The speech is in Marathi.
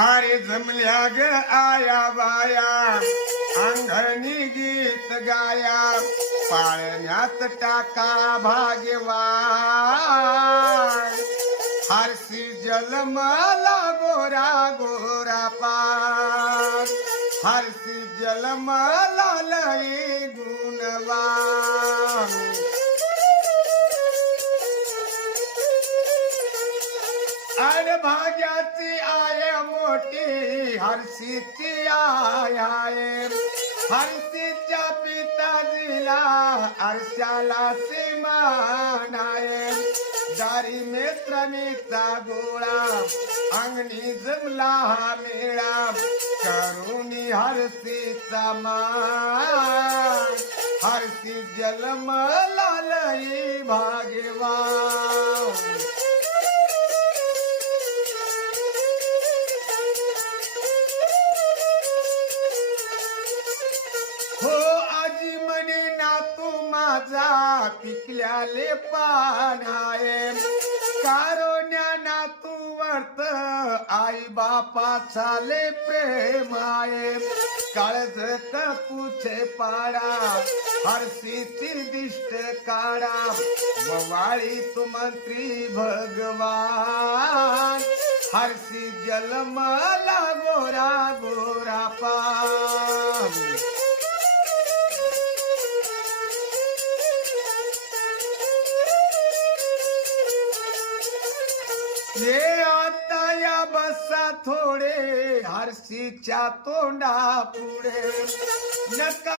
अरे जमल्या ग आया बाया अंगणी गीत गाया पाळण्यात टाका भाग्यवान हरसी जलमला गोरा गोरा पान हरसी जलमला लई गुणवान अरे भाग्याची आय मोठी हरसीची आय आहे हरसीच्या पिताजीला आरशाला सीमान आहे दारी मित्रांचा गोळा अंगणी जमला हा मेळा करुणी हरसीचा मान हरसी जन्मला लई भाग्यवान हो आजी म्हणे नातू माझा पिकल्याले पान आहे कारोण्या नातू वर्त आई बापाचा ले प्रेम आहे काळज कुछे पाडा हरसीची दिष्ट काढा मवाळी तू मंत्री भगवान हरसी जलमला गोरा गोरा पान ये आता या बसा थोडे हरसीच्या तोंडा पुढे नका